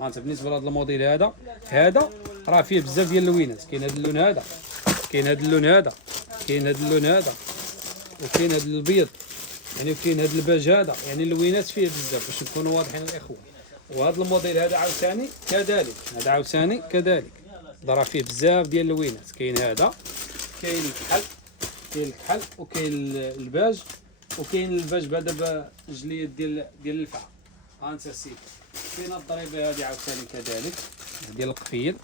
ها انت بالنسبه لهذا الموديل هذا راه فيه بزاف ديال اللوينات. كاين هذا اللون هذا، كاين هذا اللون هذا، كاين هذا اللون هذا، وكاين هذا الابيض، يعني كاين هذا الباج هذا، يعني اللوينات فيه بزاف باش نكونوا واضحين الاخوان. وهذا الموديل هذا عاوتاني كذلك، هذا عاوتاني كذلك راه فيه بزاف ديال اللوينات. كاين هذا، كاين الكحل، كاين الكحل وكاين الباج، وكاين الباج بعدا بجليد ديال الفعه. ها انت السيد، كاين الضريبه هذه عاوتاني كذلك ديال القفيل،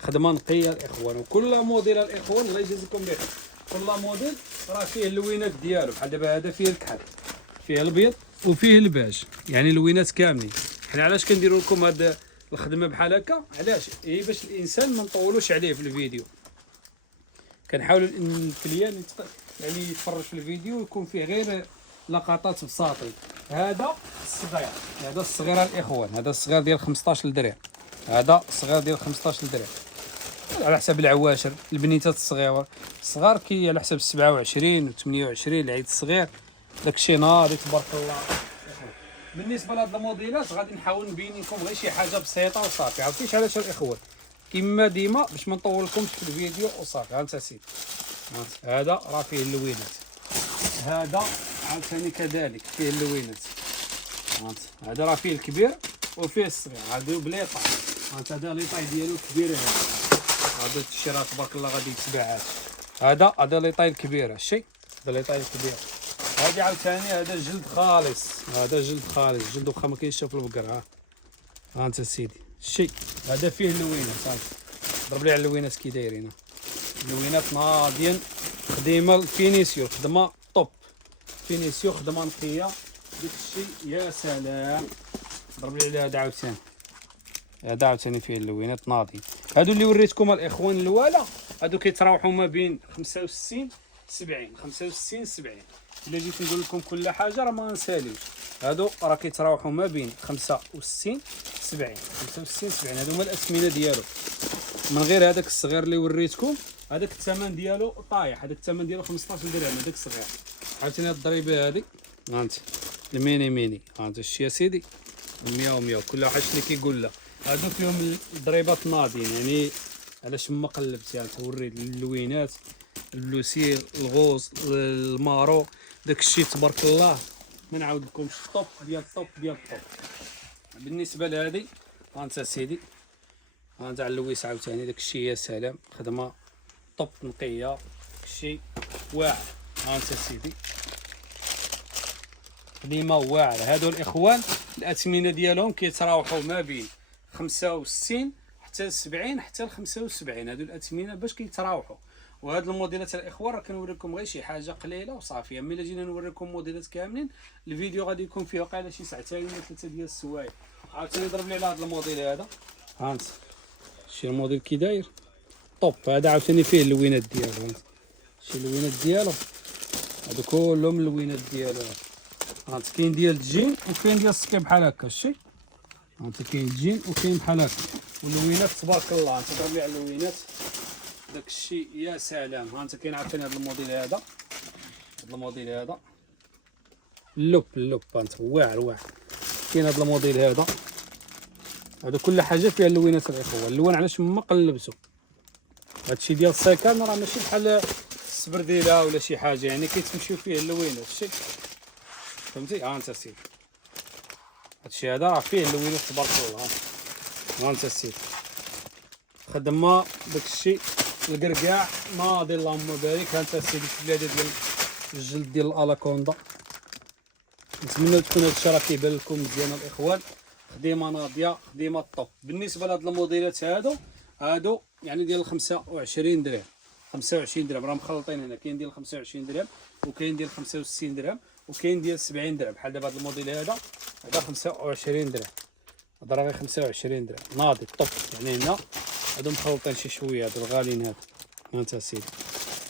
خدمه نقيه الاخوان. وكل موديل الاخوان الله يجازيكم بخير، كل موديل راه فيه اللوينات ديالو. بحال دابا هذا فيه الكحل، فيه الابيض وفيه الباج، يعني اللوينات كاملين. حنا علاش كنديروا لكم هاد الخدمه بحال هكا؟ علاش؟ هي باش الانسان ما نطولوش عليه في الفيديو. كنحاولوا ان الكليان يعني يتفرج في الفيديو ويكون فيه غير لقطات بساطين. هذا الصغير، هذا الصغير الاخوان، هذا الصغير ديال 15 درهم، هذا الصغير ديال 15 درهم على حسب العواشر. البنيتات الصغار كي على حسب 27 و 28 العيد الصغير، داكشي ناضي تبارك الله. بالنسبه لهاد الموديلات غادي نحاول نبين لكم غير شي حاجه بسيطه وصافي. عرفتيش علاش الاخوان؟ كما ديما باش ما نطولكمش في الفيديو وصافي. ها انت سيدي، هذا راه فيه اللوينات، هذا عاوتاني كذلك فيه اللوينات. هذا راه فيه الكبير وفيه الصغير، هذا بلي طاي. هذا لي طاي ديالو كبير، هذا الشيء راه تبارك الله غادي يتباع. هذا لي طاي الكبير، هادشي هذا لي طاي الكبير. هذه عاوتاني هذا جلد خالص، هذا جلد خالص، جلد واخا ما كاينش في البقر. ها انت سيدي الشيء هذا فيه اللوينات. صافي ضرب لي على اللوينات كي دايرين، اللوينات ناضيين، خديمه الفينيسيو، خدمه طوب فينيسيو، خدمه نقيه داك الشيء. يا سلام، ضرب لي على هذا عاوتاني، هذا عاوتاني فيه اللوينات ناضيين. هادو اللي وريتكم الاخوان الاولى، هادو كيتراوحوا ما بين 65 70، 65 70. الا جيت نقول لكم كل حاجه راه ما نساليوش. هادو راه كيتراوحوا ما بين 65 70، 65 70. هادو هما الاثمنه ديالو، من غير هذاك الصغير اللي وريتكم، هذاك الثمن ديالو طايح، هذاك الثمن ديالو 15 درهم هذاك الصغير. عاوتاني هاد الضريبه هذه، ها انت الميني، ها انت الشي يا سيدي 100 و100، كل واحد شنو كيقول له. هادو فيهم الضريبات ناضيين، يعني علاش ما قلبت يعني توري اللوينات، اللوسيل، الغوز، المارو، داك الشيء تبارك الله ما نعاود لكمش. الطوب ديال الطوب ديال الطوب. بالنسبه لهذه ها انت سيدي، ها انت على اللويس عاوتاني داك الشيء. يا سلام، خدمه طوب نقيه، شيء واعر. ها انت سيدي خدمه واعره. هادو الاخوان الاثمنه ديالهم كيتراوحوا ما بين 65 حتى 70 حتى ل 75. هادو الاثمنه باش كيتراوحوا. وهاد الموديلات الاخوان راه كنوريكم غير شي حاجه قليله وصافي. اما الا جينا نوريكم موديلات كاملين، الفيديو غادي يكون فيه واقع على شي ساعتين ولا 3 ديال السوايع. عاوتاني ضرب لي على هاد الموديل هذا، ها انت شي الموديل كي داير طوب. هذا عاوتاني فيه اللوينات ديالو، شي اللوينات ديالو هادو كلهم اللوينات ديالو. ها انت كاين ديال الجين وكاين ديال السكي بحال هكا. الشي ها انت كاين الجين وكاين بحال هكا، واللوينات تبارك الله. انت ضرب لي على اللوينات داك الشيء. يا سلام، ها انت كاين عاوتاني هذا الموديل هذا، هذا الموديل هذا اللوب انت واعر. كاين هذا الموديل هذا، هذا كل حاجه فيها اللوينات الاخوه. اللون علاش ما قلبتو، هادشي ديال السيكان راه ماشي بحال السبرديله ولا شي حاجه، يعني كيتمشيو فيه اللوينات. شتي فهمتي؟ ها انت سيدي هادشي هذا راه فيه اللوينات تبارك الله. ها انت سيدي خدمه داكشي القرقاع ناضي اللهم بارك. ها انت سيدي الشبلاده ديال الجلد ديال الاناكوندا. نتمنى تكون هادشي راه كيبان لكم مزيان الاخوان. خديمه ناضيه، خديمه طوب. بالنسبه لهاد الموديلات هادو يعني ديال 25 درهم، 25 درهم راه مخلطين هنا. كاين ديال 25 درهم وكاين ديال 65 درهم وكاين ديال 70 درهم. بحال دابا هاد الموديل هذا 25 درهم، هذا راه غير 25 درهم ناضي طوب. يعني هنا هادو مخلطين شي شويه، هادو الغاليين هادو. ها انت سيدي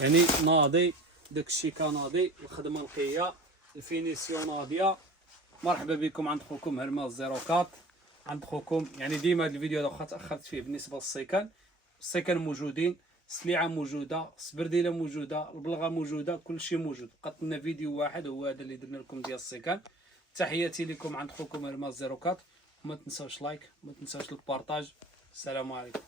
يعني ناضي، داك الشيكا ناضي، الخدمه نقيه، الفينيسيون ناضيه. مرحبا بكم عند خوكم هرماس 04، عند خوكم. يعني ديما هذا الفيديو هذا واخا تاخرت فيه بالنسبه للسيكان موجودين، السليعه موجوده، السبرديله موجوده، البلغه موجوده، كل شيء موجود. بقات لنا فيديو واحد هو هذا اللي درنا لكم ديال السيكان. تحياتي لكم عند خوكم هرماس 04. وما تنساوش لايك، ما تنساوش البارطاج. السلام عليكم.